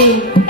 Thank mm -hmm. you.